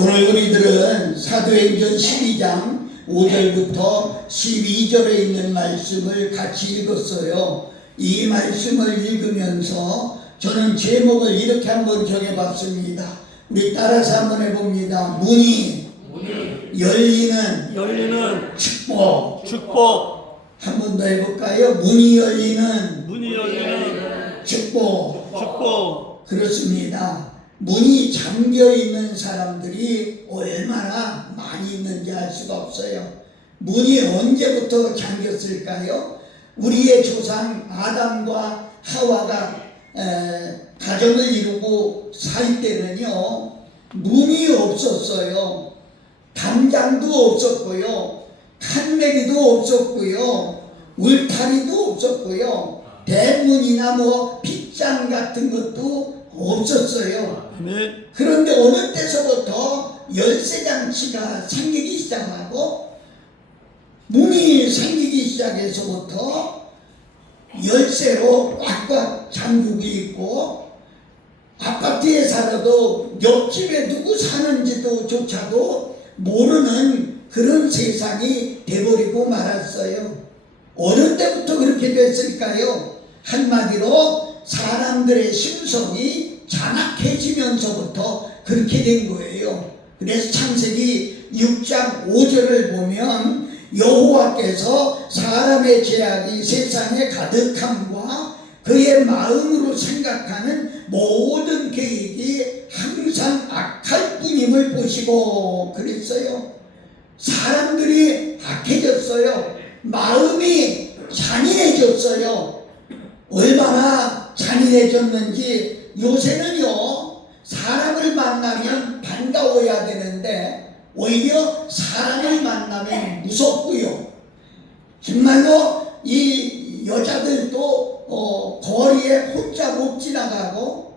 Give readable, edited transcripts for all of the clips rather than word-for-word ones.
오늘 우리들은 사도행전 12장 5절부터 12절에 있는 말씀을 같이 읽었어요. 이 말씀을 읽으면서 저는 제목을 이렇게 한번 정해봤습니다. 우리 따라서 한번 해봅니다. 문이 열리는 축복. 한 번 더 해볼까요? 문이 열리는 축복. 그렇습니다. 문이 잠겨 있는 사람들이 얼마나 많이 있는지 알 수가 없어요. 문이 언제부터 잠겼을까요? 우리의 조상 아담과 하와가 가정을 이루고 살 때는요, 문이 없었어요. 담장도 없었고요, 칸막이도 없었고요, 울타리도 없었고요, 대문이나 빗장 같은 것도 없었어요. 그런데 어느 때서부터 열쇠장치가 생기기 시작하고 문이 생기기 시작해서부터 열쇠로 꽉꽉 잠그고 있고, 아파트에 살아도 옆집에 누구 사는지도 조차도 모르는 그런 세상이 돼버리고 말았어요. 어느 때부터 그렇게 됐을까요? 한마디로 사람들의 심성이 잔악해지면서부터 그렇게 된 거예요. 그래서 창세기 6장 5절을 보면 여호와께서 사람의 죄악이 세상에 가득함과 그의 마음으로 생각하는 모든 계획이 항상 악할 뿐임을 보시고 그랬어요. 사람들이 악해졌어요. 마음이 잔인해졌어요. 얼마나 잔인해졌는지 요새는요, 사람을 만나면 반가워야 되는데 오히려 사람을 만나면 무섭고요. 정말로 이 여자들도 거리에 혼자 못 지나가고,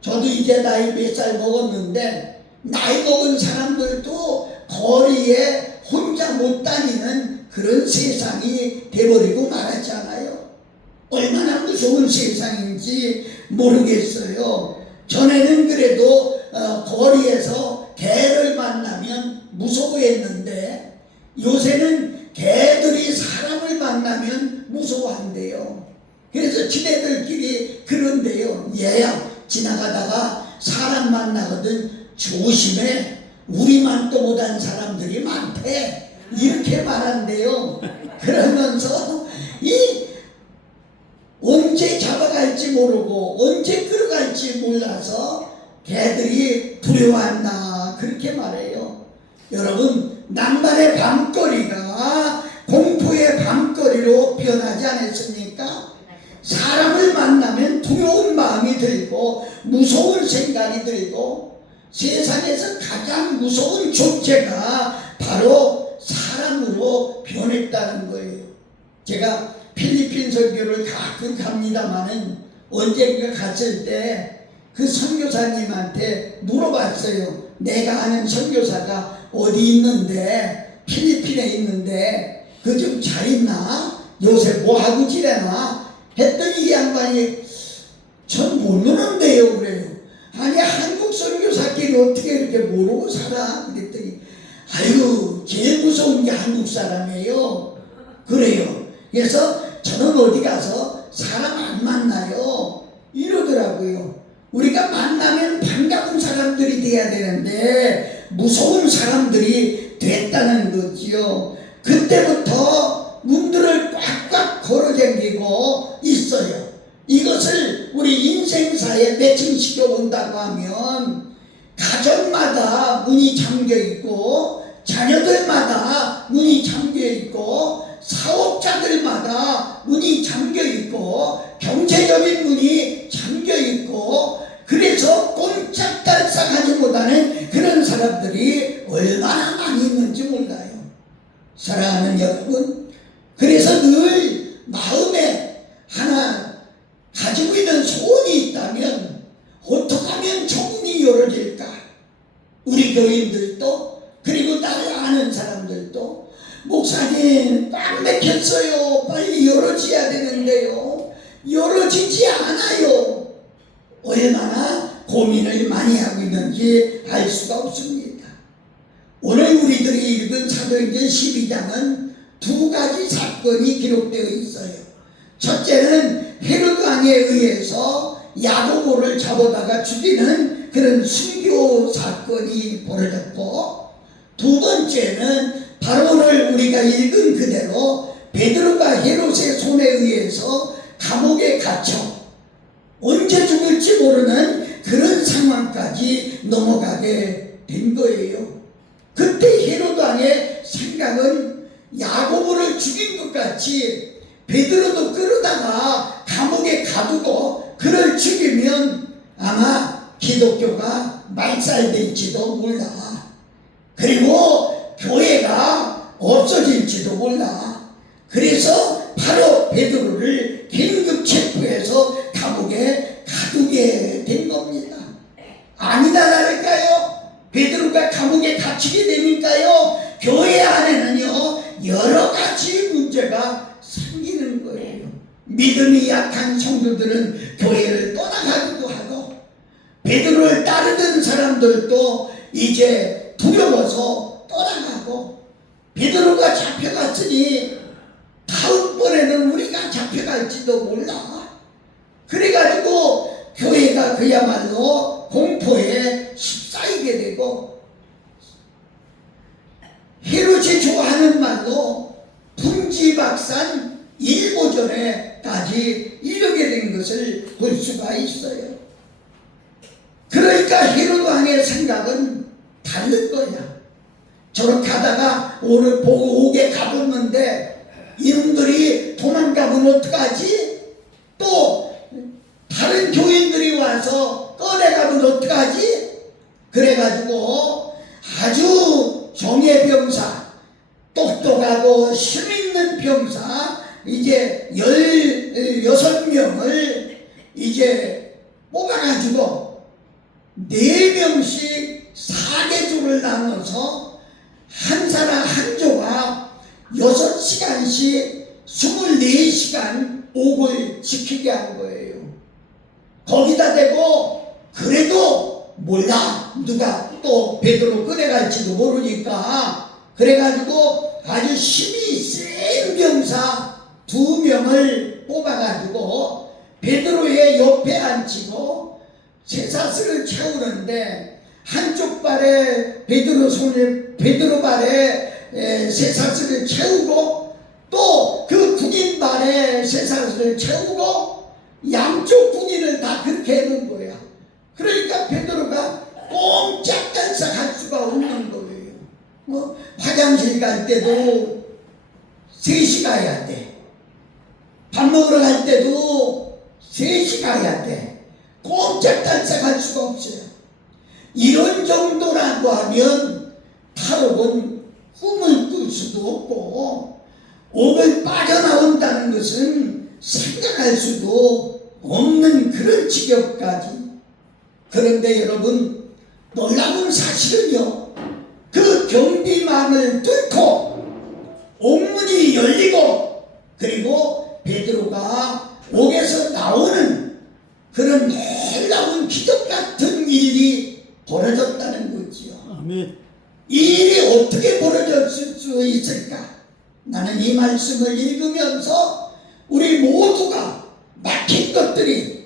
저도 이제 나이 몇 살 먹었는데 나이 먹은 사람들도 거리에 혼자 못 다니는 그런 세상이 돼버리고 말았잖아요. 얼마나 무서운 세상인지 모르겠어요. 전에는 그래도 거리에서 개를 만나면 무서워했는데 요새는 개들이 사람을 만나면 무서워한대요. 그래서 지네들끼리 그런데요. 얘야, 지나가다가 사람 만나거든 조심해. 우리만 또 못한 사람들이 많대. 이렇게 말한대요. 그러면서 언제 잡아갈지 모르고 언제 끌어갈지 몰라서 개들이 두려워한다, 그렇게 말해요. 여러분, 낭만의 밤거리가 공포의 밤거리로 변하지 않았습니까? 사람을 만나면 두려운 마음이 들고 무서운 생각이 들고, 세상에서 가장 무서운 존재가 바로 사람으로 변했다는 거예요. 제가 필리핀 선교를 가끔 갑니다마는 언젠가 갔을 때 그 선교사님한테 물어봤어요. 내가 아는 선교사가 어디 있는데, 필리핀에 있는데 그 좀 잘 있나? 요새 뭐하고 지내나? 했더니 이 양반이 전 모르는데요 그래요. 아니, 한국 선교사끼리 어떻게 이렇게 모르고 살아? 그랬더니 아유, 제일 무서운 게 한국 사람이에요 그래요. 그래서 저는 어디 가서 사람 안 만나요 이러더라고요. 우리가 만나면 반가운 사람들이 돼야 되는데 무서운 사람들이 됐다는 거지요. 그때부터 문들을 꽉꽉 걸어당기고 있어요. 이것을 우리 인생사에 매칭시켜 본다고 하면 가정마다 문이 잠겨 있고, 자녀들마다 문이 잠겨 있고, 사업자들마다 문이 잠겨 있고, 경제적인 문이 잠겨 있고, 그래서 꼼짝달싹하지 못하는 그런 사람들이 얼마나 많이 있는지 몰라요. 사랑하는 여러분, 그래서 늘 마음에 하나 가지고 있는 소원이 있다면 어떻게 하면 저 문이 열어질까? 우리 교인들도, 그리고 나를 아는 사람들도, 목사님 딱 막혔어요, 빨리 열어져야 되는데요, 열어지지 않아요. 얼마나 고민을 많이 하고 있는지 알 수가 없습니다. 오늘 우리들이 읽은 사도행전 12장은 두 가지 사건이 기록되어 있어요. 첫째는 헤롯 왕에 의해서 야고보를 잡아다가 죽이는 그런 순교 사건이 벌어졌고, 두 번째는 바로 오늘 우리가 읽은 그대로 베드로가 헤롯의 손에 의해서 감옥에 갇혀 언제 죽을지 모르는 그런 상황까지 넘어가게 된 거예요. 그때 헤롯 왕의 생각은 야고보를 죽인 것 같이 베드로도 끌어다가 감옥에 가두고 그를 죽이면 아마 기독교가 말살될지도 몰라. 그리고 교회가 없어질지도 몰라. 그래서 바로 베드로를 긴급 체포해서 감옥에 가두게 된 겁니다. 아니나 다를까요? 베드로가 감옥에 갇히게 되니까요, 교회 안에는요 여러 가지 문제가 생기는 거예요. 믿음이 약한 성도들은 교회를 떠나가기도 하고, 베드로를 따르던 사람들도 이제 두려워서 떠나가고, 베드로가 잡혀갔으니 다음번에는 우리가 잡혀갈지도 몰라. 그래가지고 교회가 그야말로 공포에 휩싸이게 되고, 헤롯이 좋아하는 말로 분지박산 일보전에까지 이르게 된 것을 볼 수가 있어요. 그러니까 헤롯 왕의 생각은 다른 거야. 저렇게 하다가 오늘 보고 오게 가뒀는데 이놈들이 도망가면 어떡하지? 또 다른 교인들이 와서 꺼내가면 어떡하지? 그래가지고 아주 정예 병사, 똑똑하고 힘있는 병사 이제 16명을 이제 뽑아가지고 4명씩 4개조를 나눠서 한 사람 한 조가 6시간씩 24시간 옥을 지키게 한 거예요. 거기다 대고 그래도 몰라, 누가 또 베드로 꺼내갈지도 모르니까 그래가지고 아주 힘이 센 병사 2명을 뽑아가지고 베드로의 옆에 앉히고 쇠사슬을 채우는데, 한쪽 발에 베드로 발에 쇠사슬을 채우고 또 그 군인 발에 쇠사슬을 채우고 양쪽 군인을 다 그렇게 해놓은 거야. 그러니까 베드로가 꼼짝달싹 할 수가 없는 거예요. 화장실 갈 때도 3시 가야 돼. 밥 먹으러 갈 때도 3시 가야 돼. 꼼짝달싹 할 수가 없어요. 이런 정도라고 하면 탈옥은 꿈을 꿀 수도 없고, 옥을 빠져나온다는 것은 생각할 수도 없는 그런 지경까지. 그런데 여러분, 놀라운 사실은요, 그 경비망을 뚫고 옥문이 열리고 그리고 베드로가 옥에서 나오는 그런 놀라운 기적 같은 일이 벌어졌다는 거지요. 아멘. 이 일이 어떻게 벌어졌을 수 있을까? 나는 이 말씀을 읽으면서 우리 모두가 막힌 것들이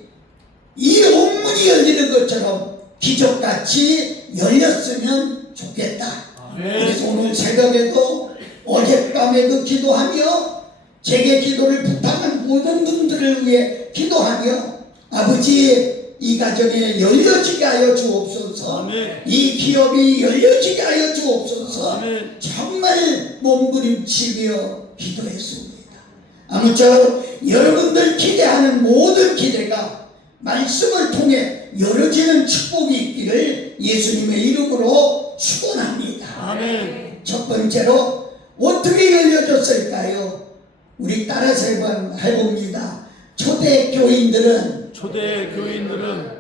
이 옥문이 열리는 것처럼 기적같이 열렸으면 좋겠다. 아멘. 그래서 오늘 새벽에도 어젯밤에도 기도하며 제게 기도를 부탁한 모든 분들을 위해 기도하며, 아버지 이 가정에 열려지게 하여 주옵소서. 아멘. 이 기업이 열려지게 하여 주옵소서. 아멘. 정말 몸부림치며 기도했습니다. 아무쪼록 여러분들 기대하는 모든 기대가 말씀을 통해 열어지는 축복이 있기를 예수님의 이름으로 축원합니다. 아멘. 첫 번째로 어떻게 열려졌을까요? 우리 따라서 해봅니다. 초대 교인들은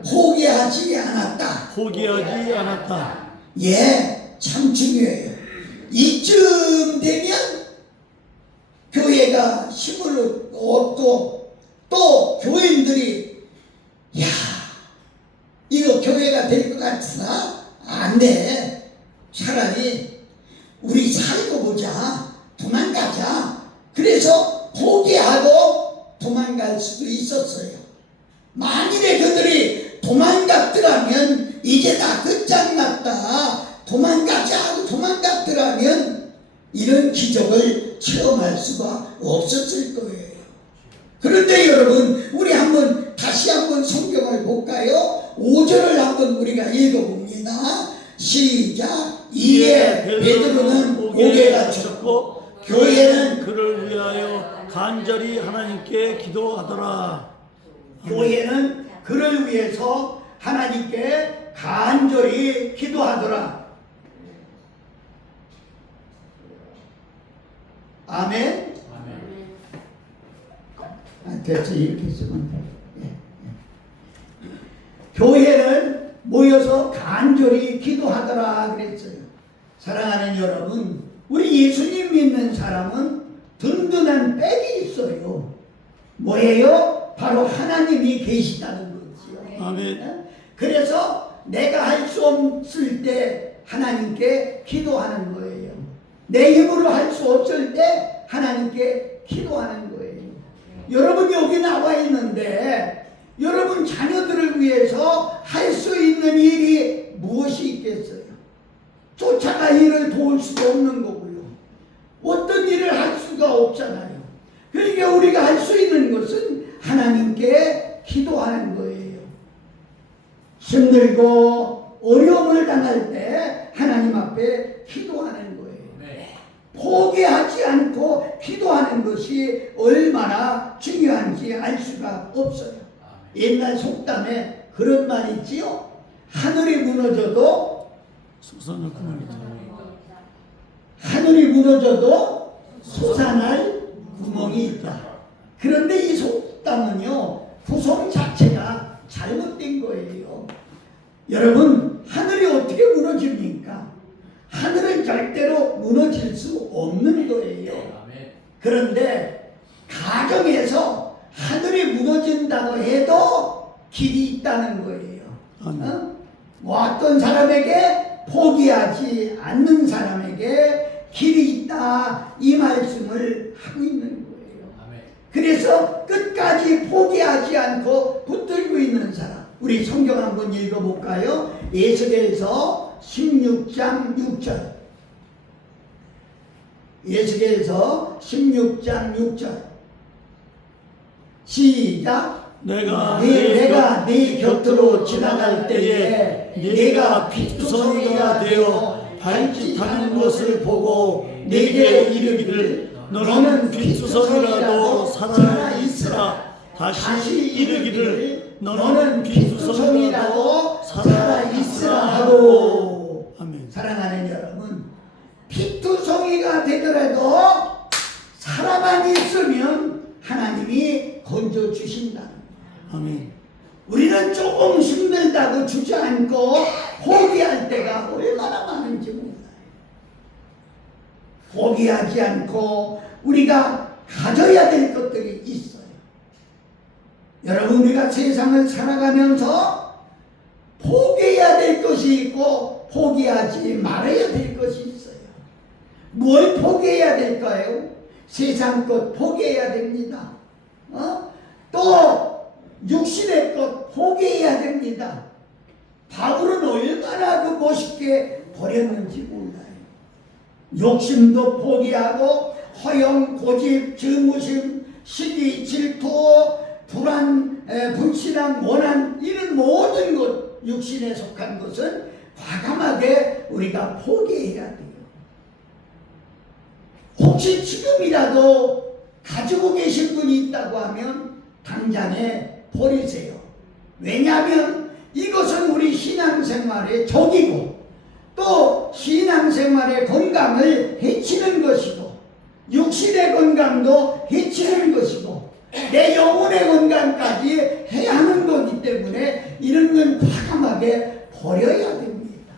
포기하지 않았다. 포기하지 않았다. 예, 참 중요해요. 이쯤 되면 교회가 힘을 얻고 또 교인들이 야, 이거 교회 보자, 도망가자. 그래서 포기하고 도망갈 수도 있었어요. 만일에 그들이 도망갔더라면 이제 다 끝장났다, 도망가자 하고 도망갔더라면 이런 기적을 체험할 수가 없었을 거예요. 그런데 여러분, 우리 다시 한번 성경을 볼까요? 5절을 한번 우리가 읽어봅니다. 시작. 이에 베드로는 옥에가 졌고 교회는 그를 위하여 간절히 하나님께 기도하더라. 교회는 그를 위해서 하나님께 간절히 기도하더라. 아멘. 됐어, 이렇게 쓰면 돼. 교회는 모여서 간절히 기도하더라 그랬어요. 사랑하는 여러분, 우리 예수님 믿는 사람은 든든한 백이 있어요. 뭐예요? 바로 하나님이 계시다는 거지요. 아멘. 그래서 내가 할 수 없을 때 하나님께 기도하는 거예요. 내 힘으로 할 수 없을 때 하나님께 기도하는 거예요. 여러분 여기 나와 있는데 여러분 자녀들을 위해서 할 수 있는 일이 무엇이 있겠어요? 쫓아가 일을 도울 수도 없는 거고요. 어떤 일을 할 수가 없잖아요. 그러니까 우리가 할 수 있는 것은 하나님께 기도하는 거예요. 힘들고 어려움을 당할 때 하나님 앞에 기도하는 거예요. 포기하지 않고 기도하는 것이 얼마나 중요한지 알 수가 없어요. 옛날 속담에 그런 말이 있지요. 하늘이 무너져도 솟아날 구멍이 있다. 하늘이 무너져도 솟아날 구멍이 있다. 그런데 이 속담은요, 구성 자체가 잘못된 거예요. 여러분, 하늘이 어떻게 무너집니까? 하늘은 절대로 무너질 수 없는 거예요. 그런데 가정에서 하늘이 무너진다고 해도 길이 있다는 거예요. 뭐 어떤 사람에게 포기하지 않는 사람에게 길이 있다, 이 말씀을 하고 있는 거예요. 그래서 끝까지 포기하지 않고 붙들고 있는 사람, 우리 성경 한번 읽어볼까요? 에스겔서 16장 6절. 에스겔서 16장 6절. 시작. 내가 네 곁으로 지나갈 때에 네가 피투성이가 되어 발짓하는 것을 보고 내게 이르기를 너는 피투성이라도 살아있으라. 다시 이르기를 너는 피투성이라도 살아있으라 하고. 아멘. 사랑하는 여러분, 피투성이가 되더라도 살아만 있으면 하나님이 건져 주신다는 거예요. 아멘. 우리는 조금 힘들다고 주저앉고 포기할 때가 얼마나 많은지 몰라요. 포기하지 않고 우리가 가져야 될 것들이 있어요. 여러분, 우리가 세상을 살아가면서 포기해야 될 것이 있고 포기하지 말아야 될 것이 있어요. 뭘 포기해야 될까요? 세상 것 포기해야 됩니다. 또 육신의 것 포기해야 됩니다. 바울은 얼마나 그 멋있게 버렸는지 몰라요. 욕심도 포기하고 허영, 고집, 증오심, 시기, 질투, 불안, 불신앙, 원한, 이런 모든 것, 육신에 속한 것은 과감하게 우리가 포기해야 돼요. 혹시 지금이라도 가지고 계신 분이 있다고 하면 당장에 버리세요. 왜냐하면 이것은 우리 신앙생활의 적이고 또 신앙생활의 건강을 해치는 것이고 육신의 건강도 해치는 것이고 내 영혼의 건강까지 해야 하는 거기 때문에 이런 건 과감하게 버려야 됩니다.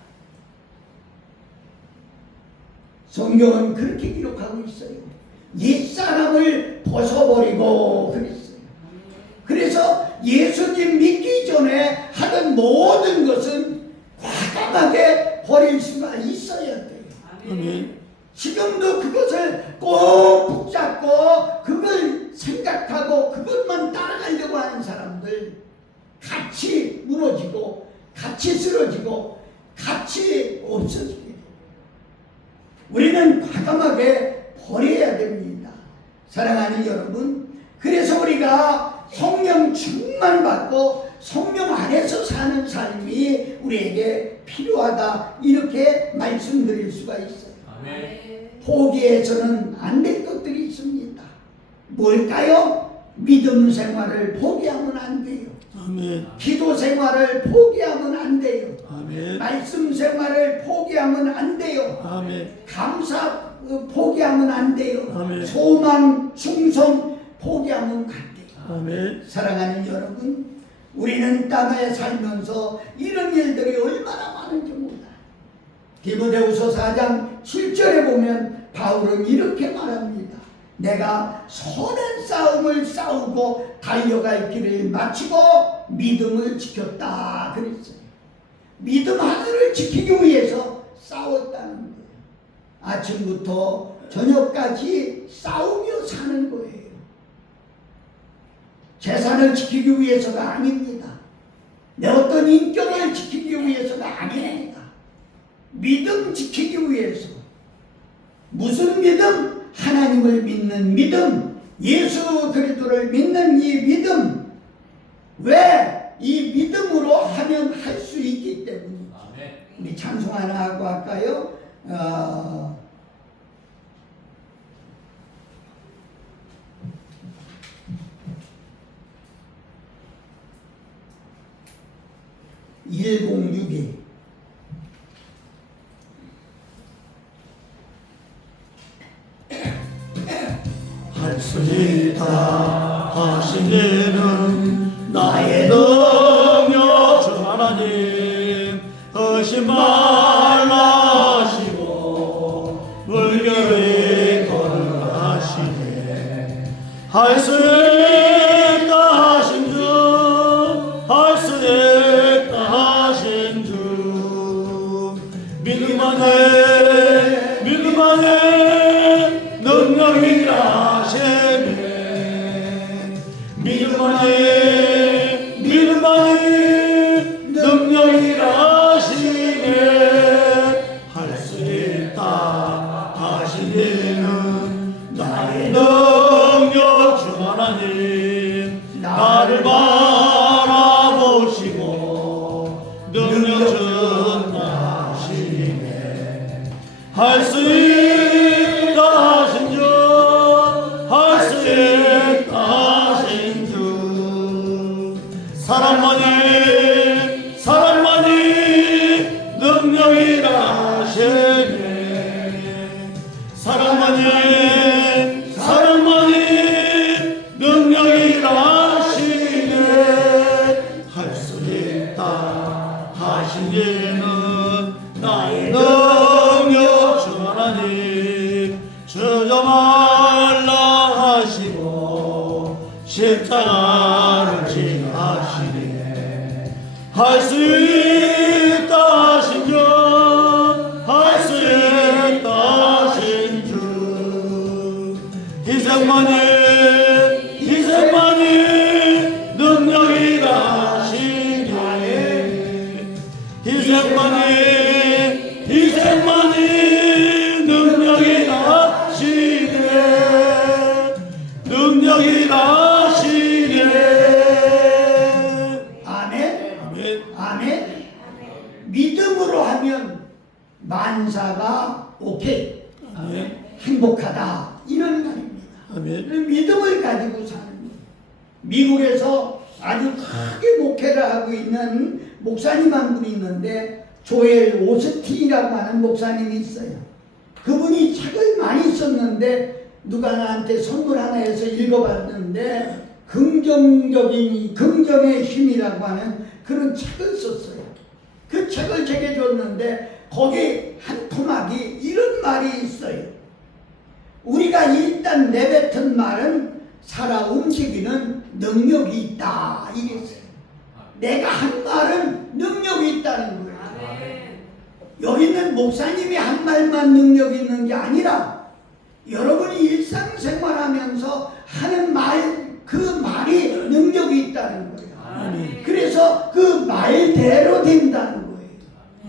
성경은 그렇게 기록하고 있어요. 옛사람을 벗어버리고 그랬어요. 그래서 예수님 믿기 전에 하던 모든 것은 과감하게 버릴 수가 있어야 돼요. 아멘. 지금도 그것을 꼭 붙잡고 그걸 생각하고 그것만 따라가려고 하는 사람들 같이 무너지고 같이 쓰러지고 같이 없어지게 돼요. 우리는 과감하게 버려야 됩니다. 사랑하는 여러분, 그래서 우리가 성령 충만받고 성령 안에서 사는 삶이 우리에게 필요하다, 이렇게 말씀드릴 수가 있어요. 포기해서는 안 될 것들이 있습니다. 뭘까요? 믿음 생활을 포기하면 안 돼요. 아멘. 기도 생활을 포기하면 안 돼요. 아멘. 말씀 생활을 포기하면 안 돼요. 아멘. 감사 포기하면 안 돼요. 아멘. 소망, 충성 포기하면 안 돼요. 아멘. 사랑하는 여러분, 우리는 땅에 살면서 이런 일들이 얼마나 많은지 몰라요. 디모데후서 4장 7절에 보면 바울은 이렇게 말합니다. 내가 선한 싸움을 싸우고 달려갈 길을 마치고 믿음을 지켰다 그랬어요. 믿음 하나를 지키기 위해서 싸웠다는 거예요. 아침부터 저녁까지 싸우며 사는 거예요. 재산을 지키기 위해서가 아닙니다. 내 어떤 인격을 지키기 위해서가 아닙니다. 믿음 지키기 위해서. 무슨 믿음? 하나님을 믿는 믿음, 예수 그리스도를 믿는 이 믿음. 왜? 이 믿음으로 하면 할 수 있기 때문이죠. 우리 찬송 하나 하고 할까요? (106이) 할 수 있다 하시는 나의 능력 주 하나님, 의심 말라 하시고 물결이 거듭하시네. 할 수 있다 하신 주, 할 수 있다 하신 주, 믿음만 해, 믿음만 해, 능력이라 하시네. 믿음만 해, 믿음만 해, 능력이라 하시네. 할 수 있다 하시는 나의 능력 주 하나님, 나를 바라보시고 능력 준다 하시네. 할 수 있다 하신 주, 할 수 있다 하신 주, 사람만이 능력이라 하시네. 사람만이 능력이라 하시네. 할 수 있다 하신 이는 나의 능력 주 하나님, 주저 말라 하시고 십자가를 지하시네. 할 수 있다 하신 주, 할 수 있다 하신 주, 희생만이 능력이라 하시네. 희생만이 능력이라 하시네. 능력이라 하시네. 아멘. 아멘. 아멘. 믿음으로 하면 만사가 오케이, 아멘. 행복하다, 이런 말입니다. 아멘. 믿음을 가지고 사는 거예요. 미국에서 아주 크게 목회를 하고 있는 목사님 한 분이 있는데, 조엘 오스틴이라고 하는 목사님이 있어요. 그분이 책을 많이 썼는데 누가 나한테 선물 하나 해서 읽어봤는데 긍정의 힘이라고 하는 그런 책을 썼어요. 그 책을 제게 줬는데 거기 한 토막이 이런 말이 있어요. 우리가 일단 내뱉은 말은 살아 움직이는 능력이 있다, 이랬어요. 내가 한 말은 능력이 있다는 거예요. 여기는 목사님이 한 말만 능력이 있는 게 아니라 여러분이 일상생활하면서 하는 말, 그 말이 능력이 있다는 거예요. 아멘. 그래서 그 말대로 된다는 거예요.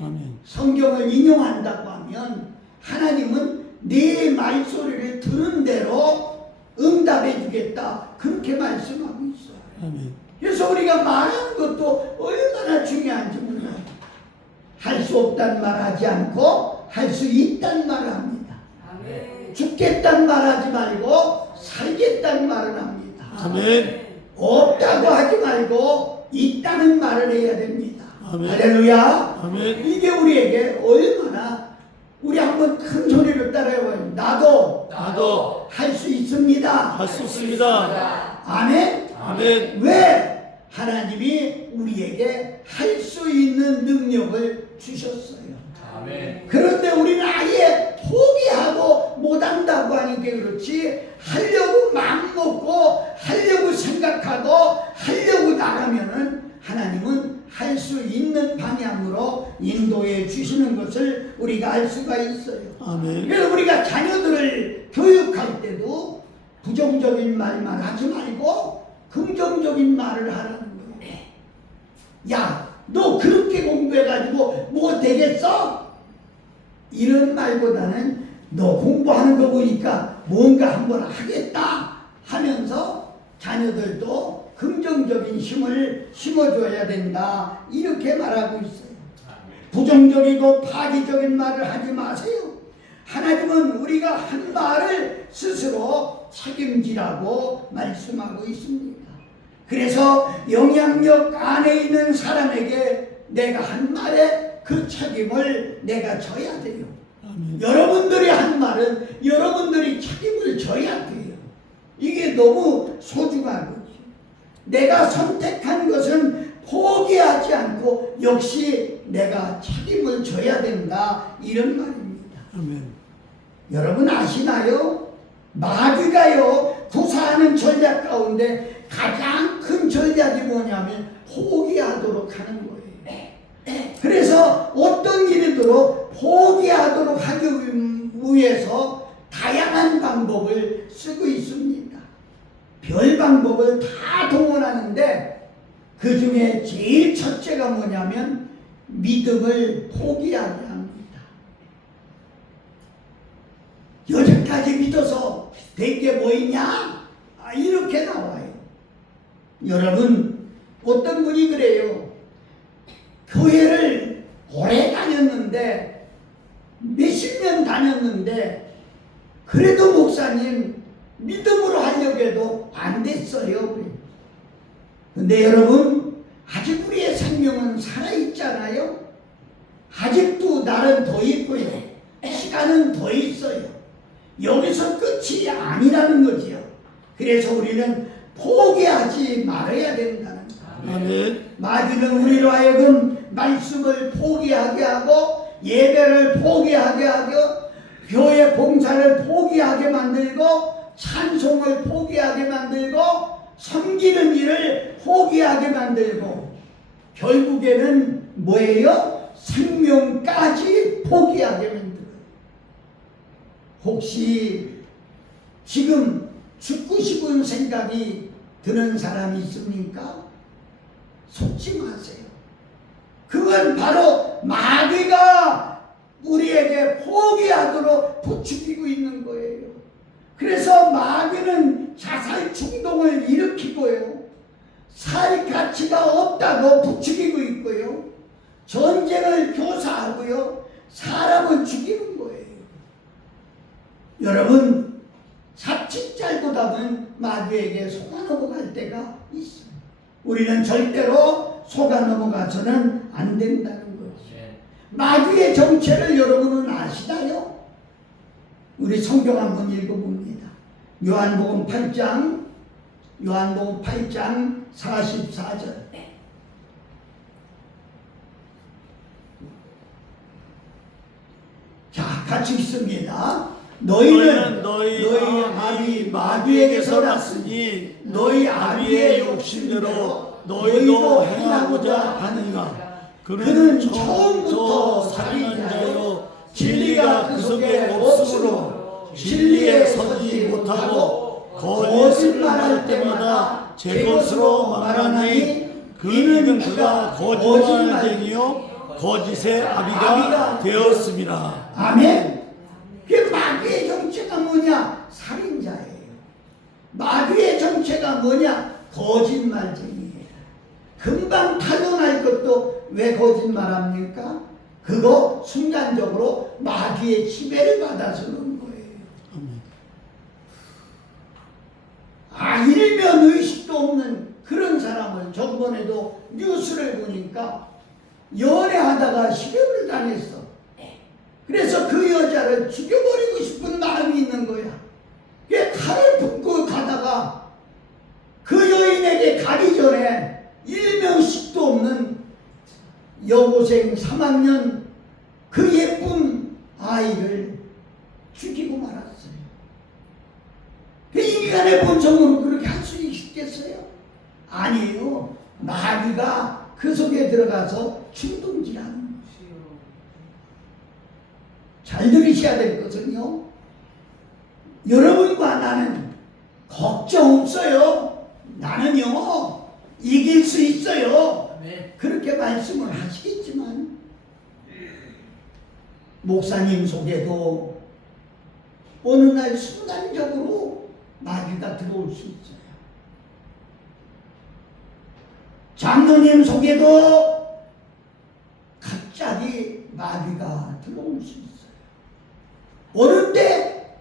아멘. 성경을 인용한다고 하면 하나님은 네 말소리를 들은 대로 응답해 주겠다, 그렇게 말씀하고 있어요. 아멘. 그래서 우리가 말하는 것도 얼마나 중요한지 몰라요. 할 수 없다는 말 하지 않고 할 수 있다는 말을 합니다. 죽겠다는 말 하지 말고 살겠다는 말을 합니다. 아멘. 없다고 하지 말고 있다는 말을 해야 됩니다. 아멘. 할렐루야. 아멘. 이게 우리에게 얼마나, 우리 한번 큰 소리로 따라해봐요. 나도 할 수 있습니다. 할 수 있습니다. 아멘. 아멘. 왜? 하나님이 우리에게 할 수 있는 능력을 주셨어요. 아멘. 그런데 우리는 아예 포기하고 못한다고 하니까 그렇지, 하려고 마음먹고 하려고 생각하고 하려고 나가면은 하나님은 할 수 있는 방향으로 인도해 주시는 것을 우리가 알 수가 있어요. 아멘. 그래서 우리가 자녀들을 교육할 때도 부정적인 말만 하지 말고 긍정적인 말을 하라는 거예요. 야, 너 그렇게 공부해가지고 뭐 되겠어? 이런 말보다는 너 공부하는 거 보니까 뭔가 한번 하겠다 하면서 자녀들도 긍정적인 힘을 심어줘야 된다, 이렇게 말하고 있어요. 부정적이고 파기적인 말을 하지 마세요. 하나님은 우리가 한 말을 스스로 책임지라고 말씀하고 있습니다. 그래서 영향력 안에 있는 사람에게 내가 한 말에 그 책임을 내가 져야 돼요. 아멘. 여러분들이 한 말은 여러분들이 책임을 져야 돼요. 이게 너무 소중한 거죠. 내가 선택한 것은 포기하지 않고 역시 내가 책임을 져야 된다, 이런 말입니다. 아멘. 여러분 아시나요? 마귀가요, 구사하는 전략 가운데 가장 큰 전략이 뭐냐면 포기하도록 하는 거예요. 그래서 어떤 일이들도 포기하도록 하기 위해서 다양한 방법을 쓰고 있습니다. 별 방법을 다 동원하는데 그 중에 제일 첫째가 뭐냐면 믿음을 포기하게 합니다. 여태까지 믿어서 된 게 뭐 있냐? 이렇게 나와요. 여러분, 어떤 분이 그래요. 교회를 오래 다녔는데, 몇십 년 다녔는데, 그래도 목사님 믿음으로 하려고 해도 안 됐어요. 근데 여러분, 아직 우리의 생명은 살아있잖아요. 아직도 날은 더 있고요, 시간은 더 있어요. 여기서 끝이 아니라는 거지요. 그래서 우리는 포기하지 말아야 된다는 거예요. 아멘. 마귀는 우리로 하여금 말씀을 포기하게 하고, 예배를 포기하게 하고, 교회 봉사를 포기하게 만들고, 찬송을 포기하게 만들고, 섬기는 일을 포기하게 만들고, 결국에는 뭐예요? 생명까지 포기하게 만들어요. 혹시 지금 죽고 싶은 생각이 드는 사람이 있습니까? 속지 마세요. 그건 바로 마귀가 우리에게 포기하도록 부추기고 있는 거예요. 그래서 마귀는 자살 충동을 일으키고요, 살 가치가 없다고 부추기고 있고요, 전쟁을 교사하고요, 사람을 죽이는 거예요. 여러분, 자칫 잘못하면 마귀에게 속아 넘어갈 때가 있어요. 우리는 절대로 속아 넘어가서는 안 된다는 거죠. 마귀의 정체를 여러분은 아시나요? 우리 성경 한번 읽어봅니다. 요한복음 8장 44절. 자, 같이 읽습니다. 너희는 너희 아비 마귀에게서 났으니 너희 아비의 욕심대로 너희도 행하고자 하느니라. 그는 처음부터 살인자요 진리가 그 속에 없으므로 진리에 서지 못하고 거짓말할 때마다 제 것으로 말하나니 그는 그가 거짓말쟁이요 거짓의 아비가 되었습니다. 아멘. 그 마귀의 정체가 뭐냐? 살인자예요. 마귀의 정체가 뭐냐? 거짓말쟁이에요. 금방 탄로날 것도 왜 거짓말합니까? 그거 순간적으로 마귀의 지배를 받아서 그런 거예요. 일면 의식도 없는 그런 사람을 저번에도 뉴스를 보니까 연애하다가 실형을 당했어. 그래서 그 여자를 죽여버리고 싶은 마음이 있는 거야. 그게 칼을 품고 가다가 그 여인에게 가기 전에 일명식도 없는 여고생 3학년 그 예쁜 아이를 죽이고 말았어요. 그 인간의 본성으로 그렇게 할 수 있겠어요? 아니에요. 마귀가 그 속에 들어가서 충동질하는 것이요. 잘 들으셔야 될 것은요, 여러분과 나는 걱정 없어요. 나는요 이길 수 있어요. 그렇게 말씀을 하시겠지만 목사님 속에도 어느 날 순간적으로 마귀가 들어올 수 있어요. 장로님 속에도 갑자기 마귀가 들어올 수 있어요. 어느 때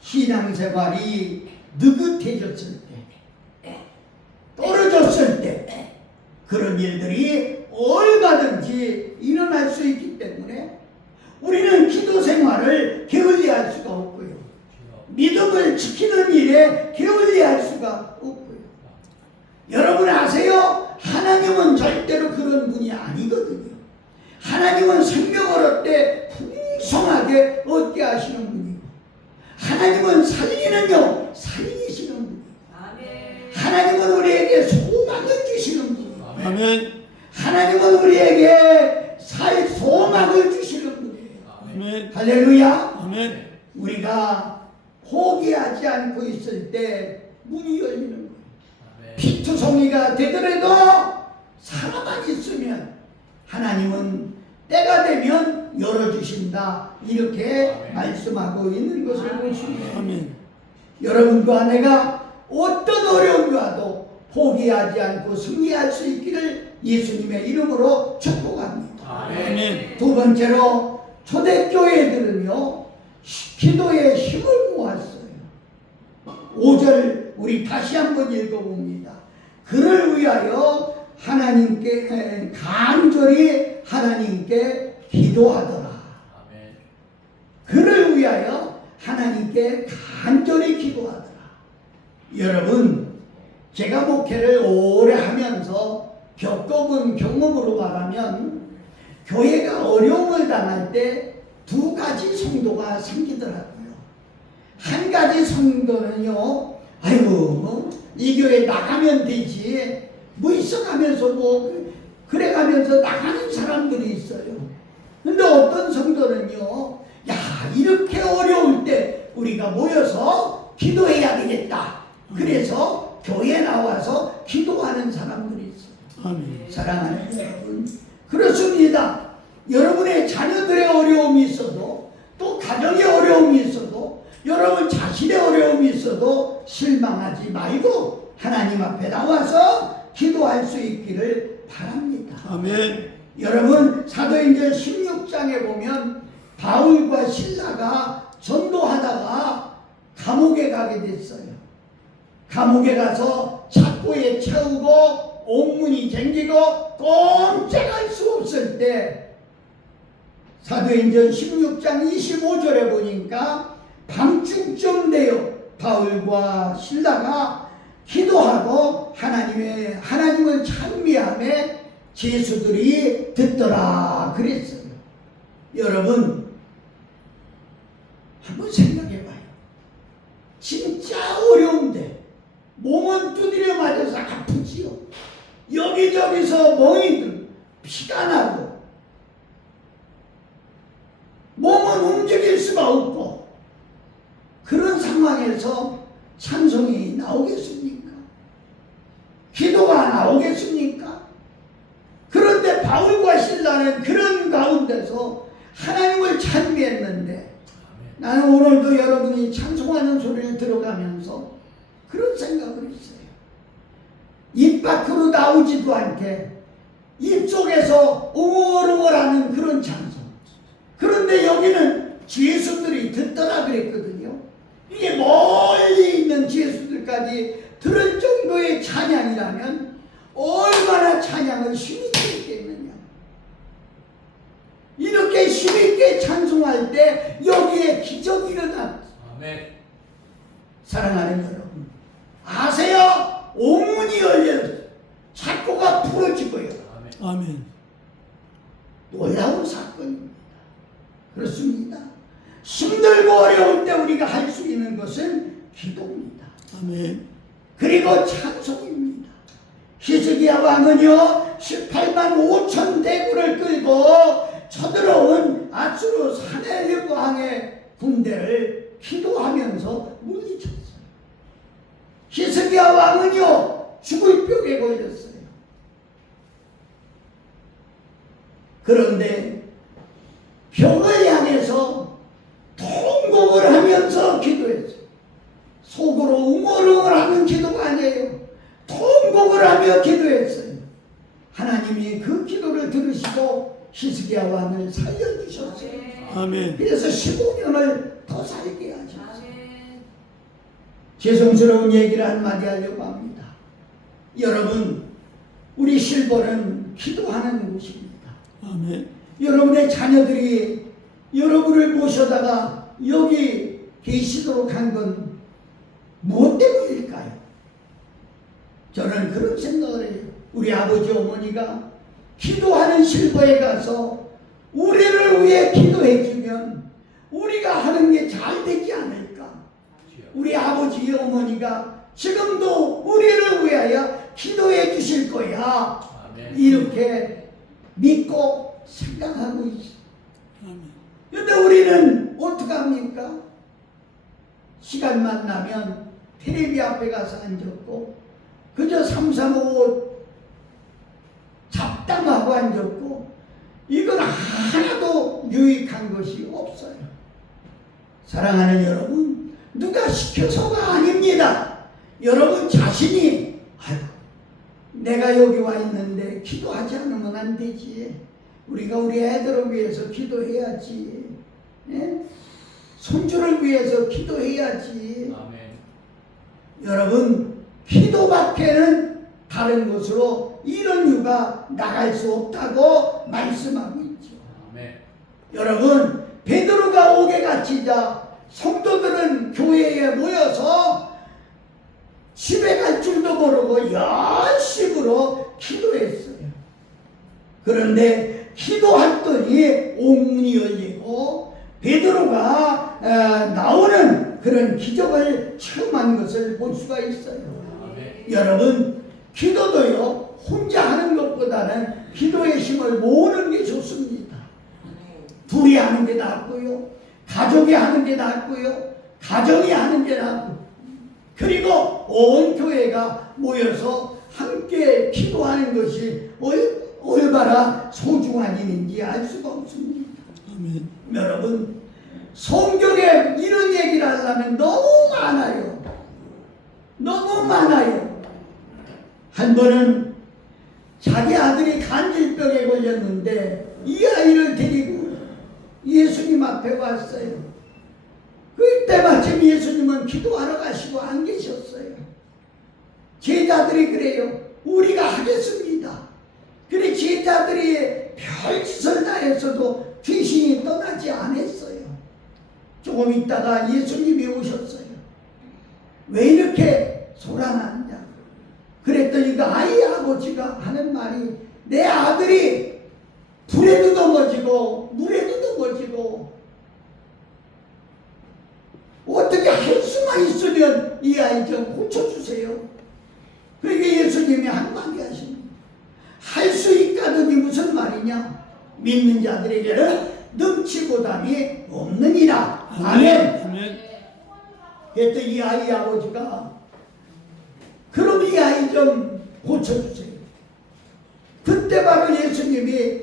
신앙생활이 느긋해졌을 때, 떨어졌을 때 그런 일들이 얼마든지 일어날 수 있기 때문에 우리는 기도 생활을 게을리할 수가 없고요. 믿음을 지키는 일에 게을리할 수가 없고요. 여러분 아세요? 하나님은 절대로 그런 분이 아니거든요. 하나님은 생명을 얻되 풍성하게 얻게 하시는 분이고, 하나님은 살리는요 살리시는 분이고, 하나님은 우리에게 소망을 주시는 분이에요. 아멘. 하나님은 우리에게 살 소망을 주시는 분이에요. 아멘. 할렐루야. 아멘. 우리가 포기하지 않고 있을 때 문이 열리는 거예요. 피투성이가 되더라도 살아만 있으면 하나님은 때가 되면 열어주신다. 이렇게 말씀하고 있는 것을 보시면, 아멘. 여러분과 내가 어떤 어려움이 와도 포기하지 않고 승리할 수 있기를 예수님의 이름으로 축복합니다. 아멘. 두 번째로 초대교회들은요 기도에 힘을 모았어요. 5절 우리 다시 한번 읽어봅니다. 그를 위하여 하나님께 간절히 하나님께 기도하더라. 그를 위하여 하나님께 간절히 기도하더라. 여러분, 제가 목회를 오래 하면서 겪어본 경험으로 말하면 교회가 어려움을 당할 때 두 가지 성도가 생기더라고요. 한 가지 성도는요, 아이고 이 교회 나가면 되지, 뭐 있어가면서 그래가면서 나가는 사람들이 있어요. 근데 어떤 성도는요, 야 이렇게 어려울 때 우리가 모여서 기도해야 되겠다. 그래서 교회에 나와서 기도하는 사람들이 있어요. 아멘. 사랑하는 여러분, 그렇습니다. 여러분의 자녀들의 어려움이 있어도, 또 가정의 어려움이 있어도, 여러분 자신의 어려움이 있어도 실망하지 말고 하나님 앞에 나와서 기도할 수 있기를 바랍니다. 아멘. 여러분, 사도행전 16장에 보면 바울과 실라가 전도하다가 감옥에 가게 됐어요. 감옥에 가서 착고에 채우고 옥문이 쟁기고 꼼짝할 수 없을 때, 사도행전 16장 25절에 보니까 밤중쯤 되어 바울과 실라가 기도하고 하나님을 찬미하며 제수들이 듣더라 그랬어요. 여러분 한번 생각해봐요. 진짜 어려운데 몸은 두드려 맞아서 아프지요. 여기저기서 멍이들 몸은 움직일 수가 없고 그런 상황에서 찬송이 나오겠습니까? 기도가 나오겠습니까? 그런데 바울과 실라는 그런 가운데서 하나님을 찬미했는데 나는 오늘도 여러분이 찬송하는 소리를 들어가면서 그런 생각을 했어요. 입 밖으로 나오지도 않게 입 속에서 웅얼웅얼하는 그런 찬송. 그런데 여기는 죄수들이 듣더라 그랬거든요. 이게 멀리 있는 죄수들까지 들을 정도의 찬양이라면 얼마나 찬양을 힘있게 했겠느냐. 이렇게 힘있게 찬송할 때 여기에 기적이 일어났다. 아멘. 사랑하는 여러분, 아세요? 옥문이 열려서 창고가 풀어지고요. 아멘. 놀라운 사건입니다. 그렇습니다. 힘들고 어려울 때 우리가 할 수 있는 것은 기도입니다. 아멘. 그리고 찬송입니다. 히스기야 왕은요 18만 5천 대군을 끌고 쳐들어온 아수르 사내립 왕의 군대를 기도하면서 물리쳤어요. 히스기야 왕은요 죽을 병에 걸렸어요. 그런데 병을 향해서 통곡을 하면서 기도했어요. 속으로 웅얼웅얼하는 기도가 아니에요. 통곡을 하며 기도했어요. 하나님이 그 기도를 들으시고 히스기야 왕을 살려주셨어요. 아멘. 그래서 15년을 더 살게 하셨어요. 죄송스러운 얘기를 한마디 하려고 합니다. 여러분, 우리 실버는 기도하는 곳입니다. 아멘. 여러분의 자녀들이 여러분을 모셔다가 여기 계시도록 한 건 무엇 때문일까요? 저는 그런 생각을 해요. 우리 아버지 어머니가 기도하는 실버에 가서 우리를 위해 기도해 주면 우리가 하는 게 잘 되지 않을까? 우리 아버지 어머니가 지금도 우리를 위하여 기도해 주실 거야. 아멘. 이렇게 믿고 생각하고 있어요. 아멘. 그런데 우리는 어떡합니까? 시간만 나면 텔레비 앞에 가서 앉았고 그저 335 잡담하고 앉았고 이건 하나도 유익한 것이 없어요. 사랑하는 여러분, 누가 시켜서가 아닙니다. 여러분 자신이 아이고 내가 여기 와 있는데 기도하지 않으면 안 되지. 우리가 우리 애들을 위해서 기도해야지. 예? 손주를 위해서 기도해야지. 아멘. 여러분 기도밖에는 다른 곳으로 이런 이유가 나갈 수 없다고 말씀하고 있죠. 아멘. 여러분 베드로가 옥에 갇히자 성도들은 교회에 모여서 집에 갈 줄도 모르고 열심으로 기도했어요. 그런데 기도했더니 옥문이 열리고 베드로가 나오는 그런 기적을 체험한 것을 볼 수가 있어요. 아멘. 여러분 기도도요 혼자 하는 것보다는 기도의 힘을 모으는 게 좋습니다. 둘이 하는 게 낫고요, 가족이 하는 게 낫고요, 가정이 하는 게 낫고, 그리고 온 교회가 모여서 함께 기도하는 것이 얼마나 소중한 일인지 알 수가 없습니다. 아멘. 여러분 성경에 이런 얘기를 하려면 너무 많아요. 너무 많아요. 한 번은 자기 아들이 간질병에 걸렸는데 이 아이를 데리고 예수님 앞에 왔어요. 그때 마침 예수님은 기도하러 가시고 안 계셨어요. 제자들이 그래요. 우리가 하겠습니다. 그래 제자들이 별짓을 다 했어도 귀신이 떠나지 않았어요. 조금 있다가 예수님이 오셨어요. 왜 이렇게 소란하느냐? 그랬더니 그 아이 아버지가 하는 말이 내 아들이 불에도 넘어지고 물에도 넘어지고 어떻게 할 수만 있으면 이 아이 좀 고쳐주세요. 그러니까 예수님이 한마디 하십니다. 할 수 있다더니 무슨 말이냐? 믿는 자들에게는 능치보담이 없느니라. 아멘. 아멘. 그래서 이 아이 아버지가 그럼 이 아이 좀 고쳐주세요. 그때 바로 예수님이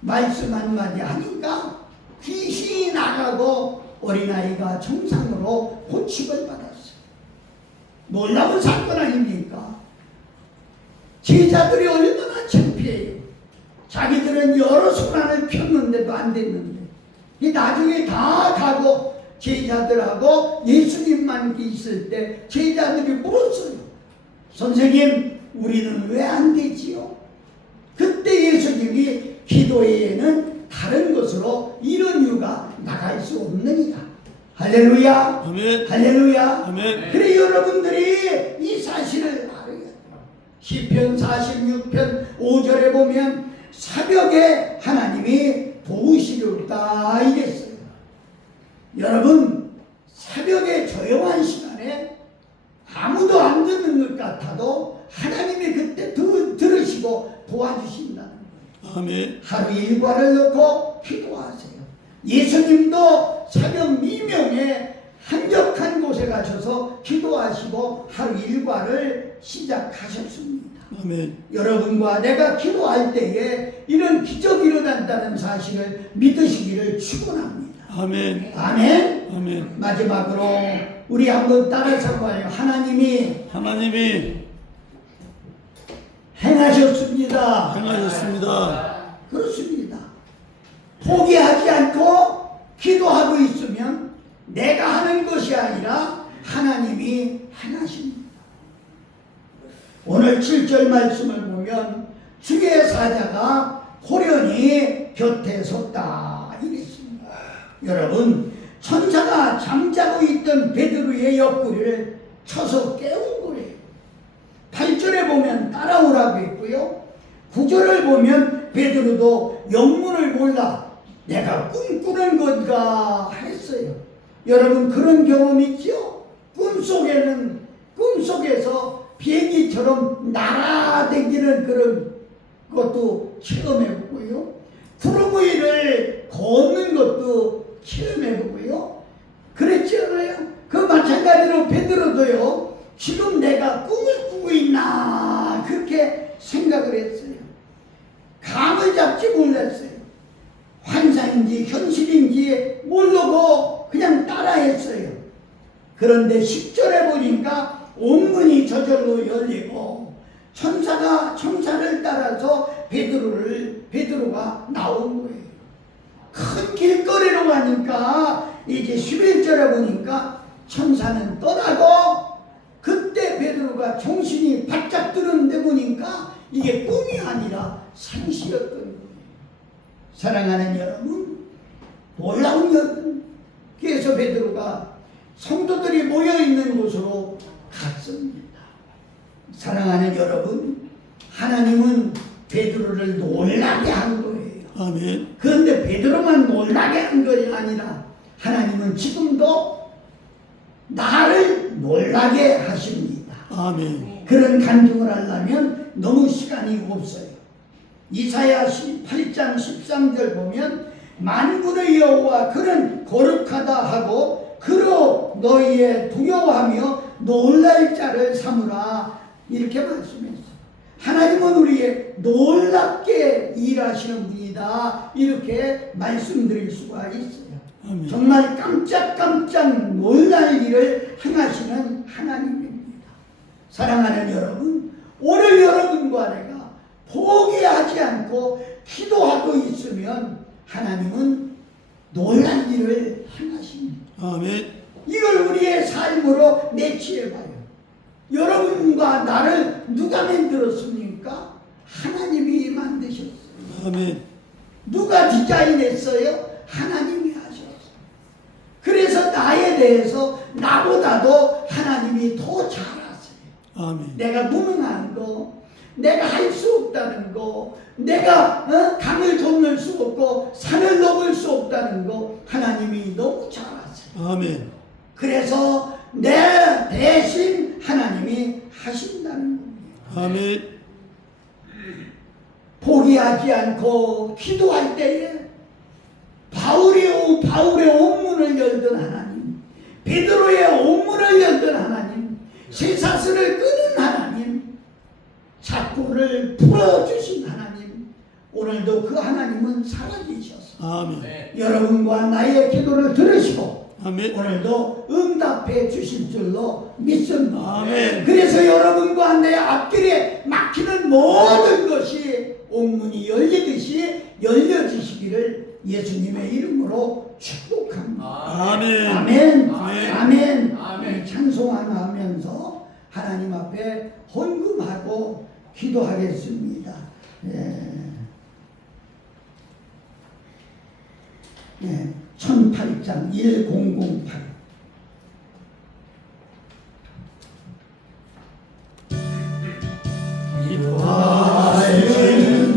말씀 한마디 하니까 귀신이 나가고 어린아이가 정상으로 고침을 받았어요. 놀라운 사건 아닙니까? 제자들이 얼마나 창피해요. 자기들은 여러 손안을 폈는데도 안 됐는데 이 나중에 다 가고 제자들하고 예수님만 있을 때 제자들이 물었어요. 선생님, 우리는 왜 안 되지요? 그때 예수님이 기도회에는 다른 것으로 이런 이유가 나갈 수 없느니라. 할렐루야. 아멘. 할렐루야. 아멘. 그래 여러분들이 이 사실을 알아야 돼요. 시편 46편 5절에 보면 새벽에 하나님이 도우시리로다 이랬어요. 여러분, 새벽에 조용한 시간에 아무도 안 듣는 것 같아도 하나님이 그때 들으시고 도와주신다는 거예요. 아멘. 하루 일과를 놓고 기도하세요. 예수님도 새벽 미명에 한적한 곳에 가셔서 기도하시고 하루 일과를 시작하셨습니다. 아멘. 여러분과 내가 기도할 때에 이런 기적이 일어난다는 사실을 믿으시기를 축원합니다. 아멘. 아멘. 아멘. 마지막으로 우리 한번 따라서 봐요. 하나님이 행하셨습니다. 행하셨습니다. 그렇습니다. 포기하지 않고 기도하고 있으면 내가 하는 것이 아니라 하나님이 행하십니다. 오늘 7절 말씀을 보면 주의 사자가 호련히 곁에 섰다 이랬습니다. 여러분, 천사가 잠자고 있던 베드로의 옆구리를 쳐서 깨운 거예요. 8절에 보면 따라오라고 했고요. 9절을 보면 베드로도 영문을 몰라 내가 꿈꾸는 건가 했어요. 여러분, 그런 경험 있죠? 꿈속에서 비행기처럼 날아다니는 그런 것도 체험해보고요. 구름 위를 걷는 것도 체험해보고요. 그랬지 않아요? 그 마찬가지로 베드로도요. 지금 내가 꿈을 꾸고 있나 그렇게 생각을 했어요. 감을 잡지 몰랐어요. 환상인지 현실인지 모르고 그냥 따라했어요. 그런데 10절에 보니까 온문이 저절로 열리고 천사를 따라서 베드로가 나온 거예요. 큰 길거리로 가니까 이제 11절에 보니까 천사는 떠나고 그때 베드로가 정신이 바짝 드는데 보니까 이게 꿈이 아니라 상시였던 거예요. 사랑하는 여러분, 놀라운 여러분, 그래서 베드로가 성도들이 모여있는 곳으로 갔습니다. 사랑하는 여러분, 하나님은 베드로를 놀라게 한 거예요. 아멘. 그런데 베드로만 놀라게 한 것이 아니라 하나님은 지금도 나를 놀라게 하십니다. 아멘. 그런 간증을 하려면 너무 시간이 없어요. 이사야 8장 13절 보면 만군의 여호와 그는 거룩하다 하고 그로 너희의 두려워하며 놀랄 자를 삼으라 이렇게 말씀했어요. 하나님은 우리의 놀랍게 일하시는 분이다 이렇게 말씀드릴 수가 있어요. 아멘. 정말 깜짝깜짝 놀랄 일을 행하시는 하나님입니다. 사랑하는 여러분, 오늘 여러분과 내가 포기하지 않고 기도하고 있으면 하나님은 놀랄 일을 행하십니다. 아멘. 이걸 우리의 삶으로 내치해봐요. 여러분과 나를 누가 만들었습니까? 하나님이 만드셨어요. 아멘. 누가 디자인했어요? 하나님이 하셨어요. 그래서 나에 대해서 나보다도 하나님이 더 잘 아세요. 아멘. 내가 무능한 거, 내가 할 수 없다는 거, 내가 강을 건널 수 없고 산을 넘을 수 없다는 거 하나님이 너무 잘 아세요. 아멘. 그래서 내 대신 하나님이 하신다는 겁니다. 아멘. 포기하지 않고 기도할 때에 바울의 옥문을 열던 하나님, 베드로의 옥문을 열던 하나님, 쇠사슬을 끄는 하나님, 작고를 풀어주신 하나님, 오늘도 그 하나님은 살아계셔서 아멘. 여러분과 나의 기도를 들으시고 아멘. 오늘도 응답해 주실 줄로 믿습니다. 아멘. 그래서 여러분과 내 앞길에 막히는 모든 것이 옥문이 열리듯이 열려지시기를 예수님의 이름으로 축복합니다. 아멘. 아멘. 아멘. 아멘. 아멘. 찬송하면서 하나님 앞에 헌금하고 기도하겠습니다. 예. 1008장 1008.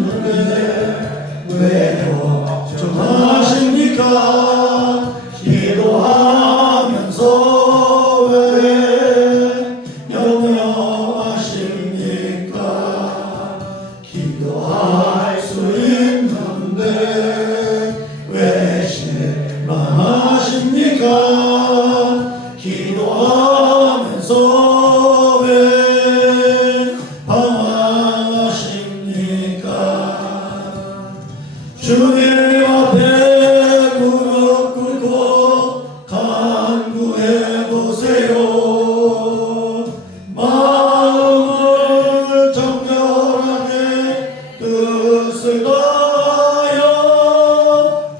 기도하시는데 왜 걱정하십니까? 기도하면서 왜 염려하십니까? 기도할 수 있는데 왜 실망하십니까? 기도하면서 왜 방황하십니까? 주님 앞에 무릎 꿇고 간구해 보세요. 마음을 정결하게 뜻을 다하여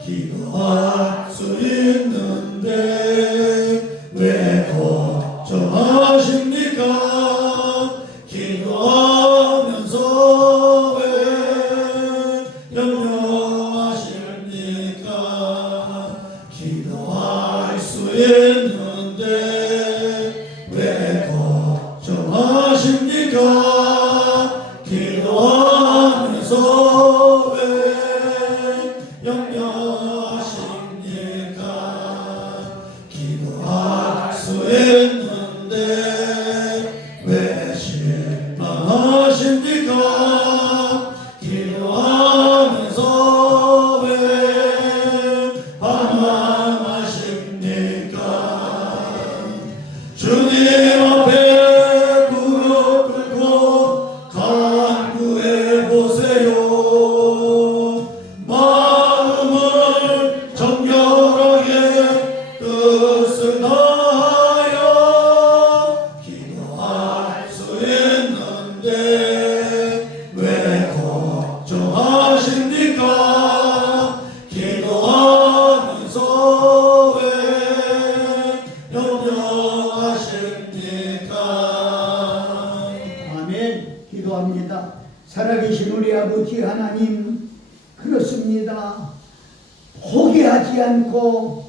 기도할 수 있는데 왜 걱정하십니까? 기도하면서 왜 염려하십니까? 기도할 수 있는데 왜 걱정하십니까? 기도하면서 왜 염려하십니까? 기도할 수 있는데 왜 실망하십니까? 기도하면서 왜 방황하십니까? 주님 앞에 무릎 꿇고 간구해 보세요. 마음을 정결하게 뜻을 다하여 기도할 수 있는데 왜 걱정하십니까? 기도하면서 왜 염려하십니까? 아멘. 기도합니다. 살아계신 우리 아버지 하나님, 그렇습니다. 포기하지 않고